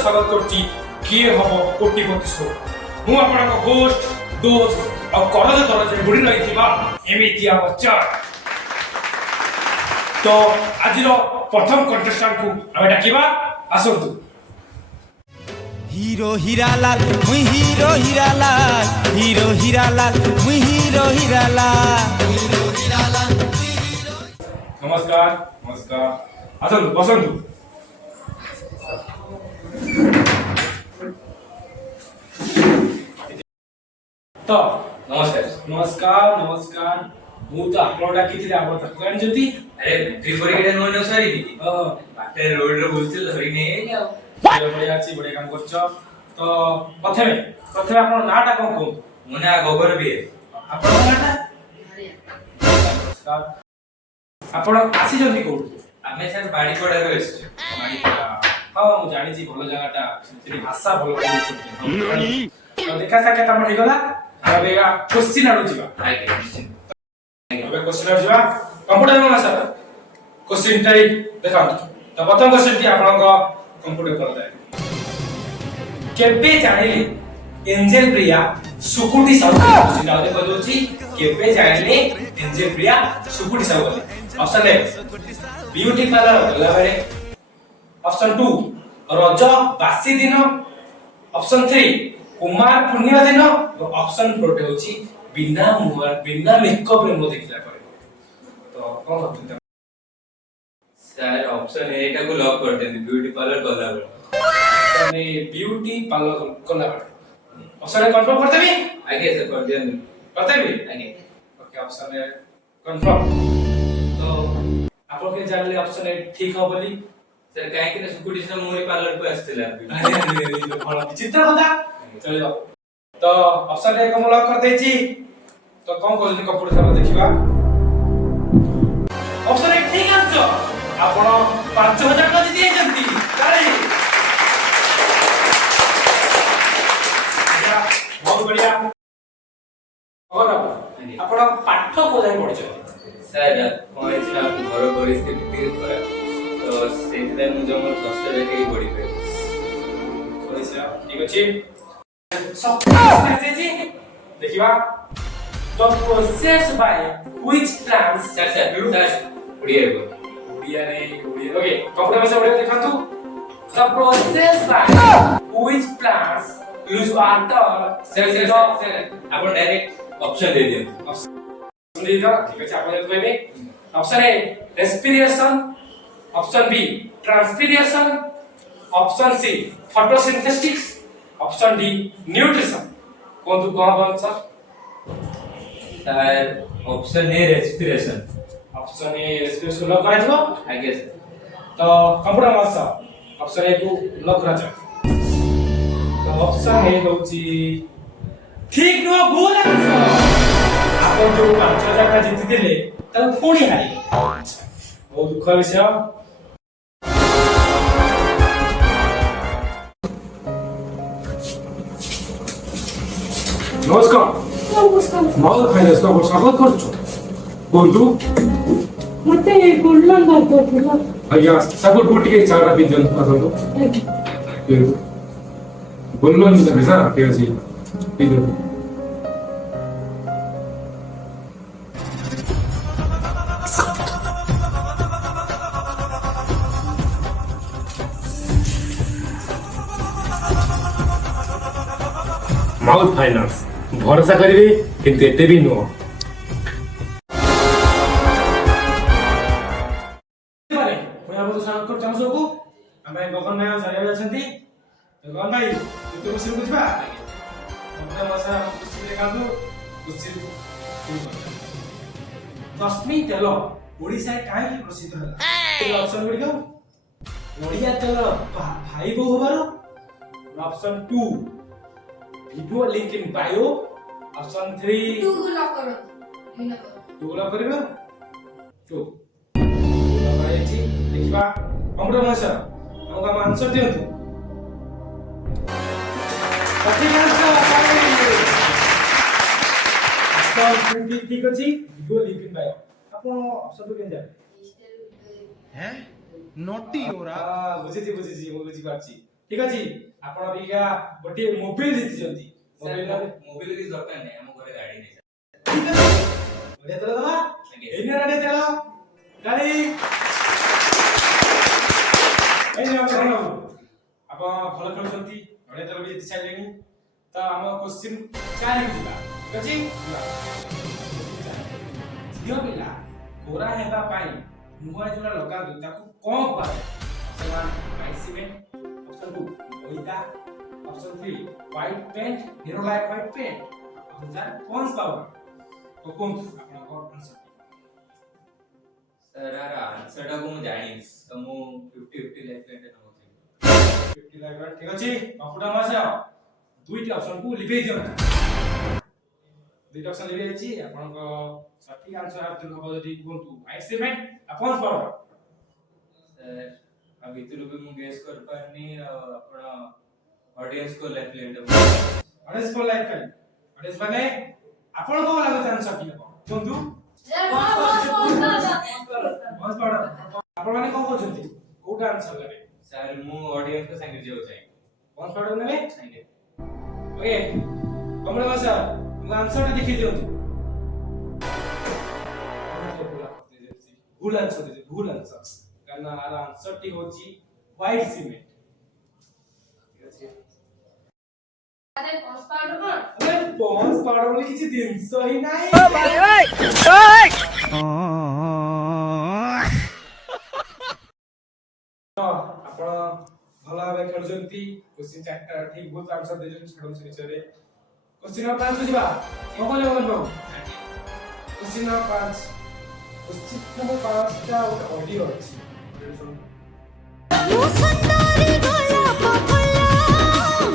स्वागत करती किए हम कोटिपति शो मु आपन होस्ट दोस्त और करज करज बुड़ी रही एमितिया बच्चा। तो आज प्रथम कंटेस्टेंट को आम डाकिबा आसतु। हीरो हीरालाल मुई हीरो हीरालाल हीरो हीरालाल मुई हीरो हीरालाल हीरो हीरालाल। नमस्कार नमस्कार आसतु बसंतु। तो नमस्कार नमस्कार नमस्कार मु तो आपन डाकिथिले आप तक जानि जति अरे त्रिपुरी के नोन न सरी दी बाटे रोड रे बोलतिल धरि ने जाओ बढ़िया अछि बढ़िया काम करछ। तो प्रथमे प्रथमे आपन नाटा कोन को मुना गोबर बे आपन नाटा नमस्कार आपन आसी जल्दी को आमे सर बाड़ी पड़ा रे एस हां मु जानि छी भलो जगाटा सेठी भाषा भलो बोलछ। तो देखा साके तमन हे गला अबे क्वेश्चन आडू जीवा आगे निश्चित अबे क्वेश्चन आडू जीवा कंप्यूटर में सर क्वेश्चन टाइ देखा। तो प्रथम क्वेश्चन टी आपन को कंप्यूटर कर दे केबे जानिले एंजेल प्रिया सुकुटी साउथ क्वेश्चन आउ देखो दोची केबे जानिले एंजेल प्रिया सुकुटी south. Option A beauty parlour गला बेरे, ऑप्शन 2 रज बासी दिन, ऑप्शन 3 कुमार पूर्णिमा दिन और ऑप्शन 4 होची बिना मेकअप रे मो देखला करे। तो कोन होतै सर ऑप्शन ए का को लॉक कर देंगे ब्यूटी पार्लर गला तने ब्यूटी पार्लर गला बेरे ऑप्शन ए कंफर्म करते भी आगे सर कर देंगे करते भी आगे ओके ऑप्शन ए कंफर्म। तो आपन के जानले ऑप्शन ए ठीक हो बोली सर काहे कि सुकुटी से मोरी पार्लर को आस्थिला भलो चित्र कथा चलियो। तो ऑप्शन ए को लॉक कर देची। तो कौन क्वेश्चन कंप्यूटर सारा देखिबा ऑप्शन ए ठीक आंसर आपण 5000 का जीती जंती ताली बहुत बढ़िया। और आपण पाठ को जाय पढछ सर कोइ छिना घर परिस्थिति ठीक खराब तो सेते मु जमर कष्ट लेके पड़ी पे कोइसा ठीक अछि सब मैसेज देखिबा the process by which plants sir Odia को उड़िया ओके कंप्यूटर में से उड़िया देखंतु the process by which plants lose water। Sir आपण डायरेक्ट ऑप्शन दे दियो ऑप्शन दे दो ठीक अछि आपण कहबे। Option A respiration, option B transpiration, option C photosynthesis, option D nutrition. कौन तू कौन बन sir sir option A respiration option A respiration lock करा जबो आगे सर। तो कंप्यूटर मास ऑप्शन ए को लॉक करा जा। तो ऑप्शन ए होची ठीक नो भूल आंसर आपन जो 5000 का जीति देले त पुणी हारी बहुत दुख विषय। नमस्कार माउथ फाइनेंस का स्वागत करछु बंधु मते गोल्ड लोन दरकार आज्ञा सपोर्ट को टिके चारा बिजन आसंतो गोल्ड लोन देबे सर के अछि बिजन माउथ फाइनेंस भरोसा करिवे किंतु एते भी नो मारे पुणी आप तो स्वागत कर चाहू सबको हम भाई गगन भाई जानिया अछंती। तो गगन भाई तू बसिर बुझबा हमने मसा कुछ देखाबो कुछ दशमी तेल ओडिसा काहे की प्रसिद्ध है ऑप्शन गुडी को ओडिया तेल भाई बो होबारो। Option 2 video link in bio, option 3 तू लॉक करो तू लॉक करबो तो लॉक आइछि देखिबा कंप्यूटर में सर हमका आंसर दियंतु सही आंसर ऑप्शन 3 ठीक अछि वीडियो लिंक इन बायो आपण ऑप्शन तो केन जाय हैं नोटी हो रहा बुझिछि मु बुझि पाछि। ठीक अछि आपण अबिका गोटे मोबाइल जितिजंती मोबाइल मोबाइल की दरकार नहीं हम घरे गाड़ी नहीं ठीक अछि बढिया तला दला एने रेडी तेला गाड़ी एने आपण ଭଲ ଖେଳୁଛନ୍ତି ବଢିଆ ତला ବି ଜିତି ସାରିଲେଣି ତ ଆମ क्वेश्चन 4 କୁ ଯିବା ଠିକ ଅଛି ଝିଅ ପିଲା ଗୋରା ହେବା ପାଇଁ ମୁହଁରେ ଯୋଉଟା ଲଗାନ୍ତି ତାକୁ କଣ କୁହାଯାଏ ଅପସନ 1 white cement ଅପସନ 2 ମଇଦା option 3 white paint hero like white paint option 4 pond's powder ତ କୋନୁ ଆପଣଙ୍କ आंसर सर यार आंसर टा को मैं जानी तो मु 50-50 लाइफ लेंटे न होते 50 लाख ठीक अछि कंप्यूटर मासे दुईटी ऑप्शन को लिखै दियो ना दुईटा ऑप्शन लिखै अछि आपनक सठिक आंसर आप दुर हबो जदी कोनतु व्हाइट सीमेंट अपॉन पाउडर सर अब इतरु भी मु गेस कर पानी आपण ऑडियंस को लाइफ लेंटे ऑडियंस को लाइफ टाइम ऑडियंस माने आपण को लागो चांस सठी हबो कोनतु बस पाउडर आपण माने कोन कहउछंती कोटा आंसर लागे सर मु ऑडियंस को संगे जेउ चाहि बस पाउडर नेबे संगे ओके कमला भाषा मु आंसर ता देखि दियौ भूल आंसर दे भूल आंसर कारण आर आंसर टी होची व्हाइट सीमेंट ठीक अछि अरे पॉन्स पाउडर कोन अरे पॉन्स पाउडर बोली किछि दिनस ही नाही आपण भला भाবে खेलजंती क्वेश्चन चारटा ठीक बहुत आंसर देजन छडम से विषय रे क्वेश्चन नंबर 5 बुझिबा कोन लेवल बाबू क्वेश्चन नंबर 5 क्वेश्चन नंबर 5 टा ऑडियो अछि ମୁଁ ସୁନ୍ଦରୀ ଗୋଲାପ ଫୁଲ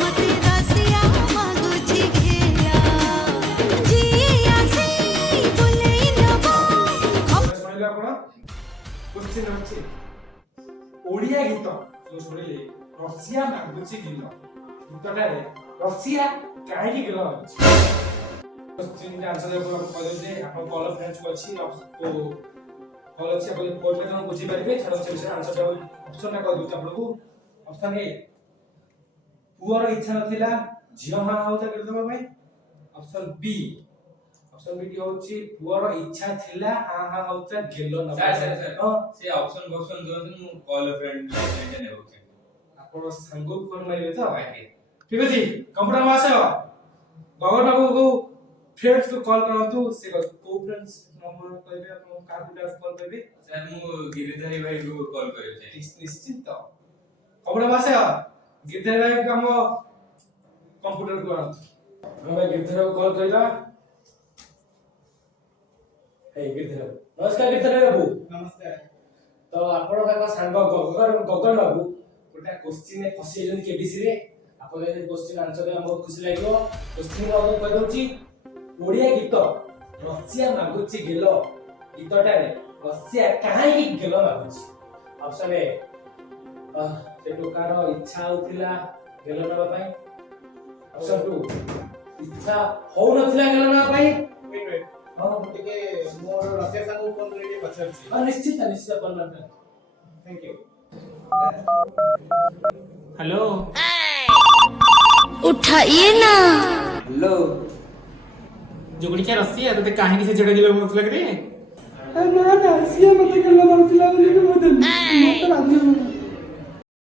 ମତେ ରସିଆ ମାଗୁଛି ଘେରା ଯିଏ ଆସି ବୁଲେଇ ନବ सुनिले आपण क्वेश्चन अछि ओडिया गीत जो सुनिले रसिया मागुची गिल गीतटा रे रसिया काहे की गिल अछि क्वेश्चन का आंसर देबो हम कहले जे आपण कॉल फ्रेंड्स को अछि तो कॉल अछि आपण कोड में हम बुझी परिबे छडो से विषय आंसर देबो ऑप्शन ना कह दूची आपको ऑप्शन ए पुअर इच्छा नथिला झियो हा होता कर देबा भाई ऑप्शन बी बी टी होची पुअर इच्छा थिला हा हा होता गेलो न सर से ऑप्शन दोन मु कॉल फ्रेंड लाइफ लेंटे ने होते आपण संगो फोन मारिबे तो आगे ठीक अछि कंप्यूटर में आसे गगन बाबू को फ्रेंड्स को कॉल करंतु से को फ्रेंड्स नंबर कहबे आपण का गुटा कॉल करबे सर मु गिरिधरी भाई को कॉल करियो छै निश्चित तो कंप्यूटर में आसे गिरधर भाई को हम कंप्यूटर को हम भाई गिरधर को कॉल करिला हे गिरधर नमस्कार गिरधर बाबू नमस्कार तो आपण का सांग गगन बाबू गोटा क्वेश्चन ने फसी जन केबीसी रे आपण ए क्वेश्चन आंसर हम बहुत खुशी लागो क्वेश्चन का कह दउची ओडिया गीत रसिया मागुची गेलो गीतटा रे रसिया काहे की गेलो मागुची ऑप्शन ए से टोकार इच्छा होतिला गेलो नबा पई ऑप्शन 2 इच्छा हो नथिला गेलो नबा पई वेट हां टिके मोर रसिया संग फोन करे पछरछि निश्चित करना थैंक यू हेलो उठाइए ना हेलो जोगड़ी क्या रस्सी है तो काहे की से जड़े दिलो मत लग रे ना ना सिया मते गल्ला मारुतिला बोली के मते मते रांधे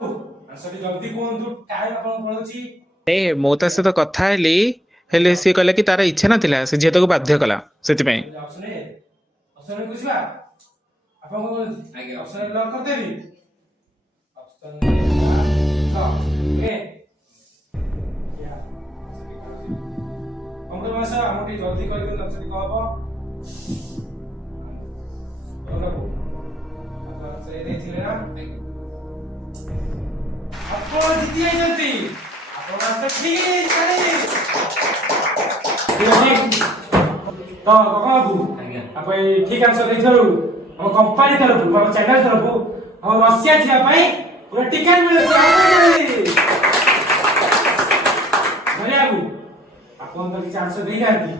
आंसर जल्दी कोन टाइम आपण पळछि ए मो ता से तो कथा हेली हेले से कहले कि तारा इच्छा नथिला से जेतो को बाध्य कला सेति पई ऑप्शन ए बुझिबा आपण को आगे ऑप्शन ए लॉक कर देबी ऑप्शन ए क्या हमरे भाषा हमटी जल्दी कहि दिन आंसर कहबो बोलबो आपण से देखिले ना आपण जीती आइजंती आपण आंसर ठीक है तो बाबू आगे आपण ठीक आंसर देखथलु हम कंपनी तरफ हम चैनल तरफ हम रसिया थिया पई पूरा टिकट मिले छै मने आबू आपण तो किछ आंसर देई नांती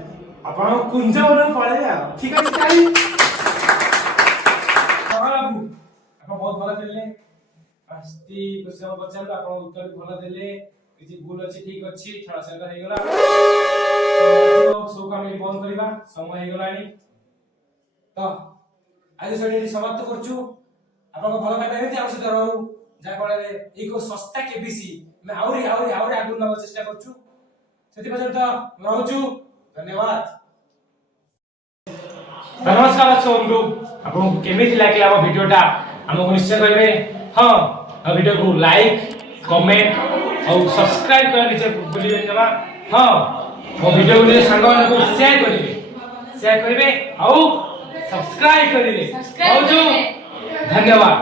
आपण कुंज बन पळे आ ठीक अछि ताई बाबू आपण बहुत भला खेलले 5ଟି क्वेश्चन पचारलो आपण उत्तर भी भलो देले किछि भूल अछि ठीक अछि छाड़ सेटा हे गेला तो सो काम बंद करबा समय हे गेलानी तो आज सडी समाप्त करछु आपण भलो पाइबा एति आवश्यक रहू जा फଳରେ एको सस्ता केबीसी मैं आउरी आगु नब चेष्टा करछु सेति पर्यंत रहूछु धन्यवाद। नमस्कार बंधु आपको केमिति लागला हम वीडियोटा हमको निश्चय कहबे हां वीडियो को लाइक कमेंट और सब्सक्राइब कर नीचे भूलिबे जमा हां वो वीडियो को संग को शेयर करिवे और सब्सक्राइब करिवे सब्सक्राइब करिवे। धन्यवाद।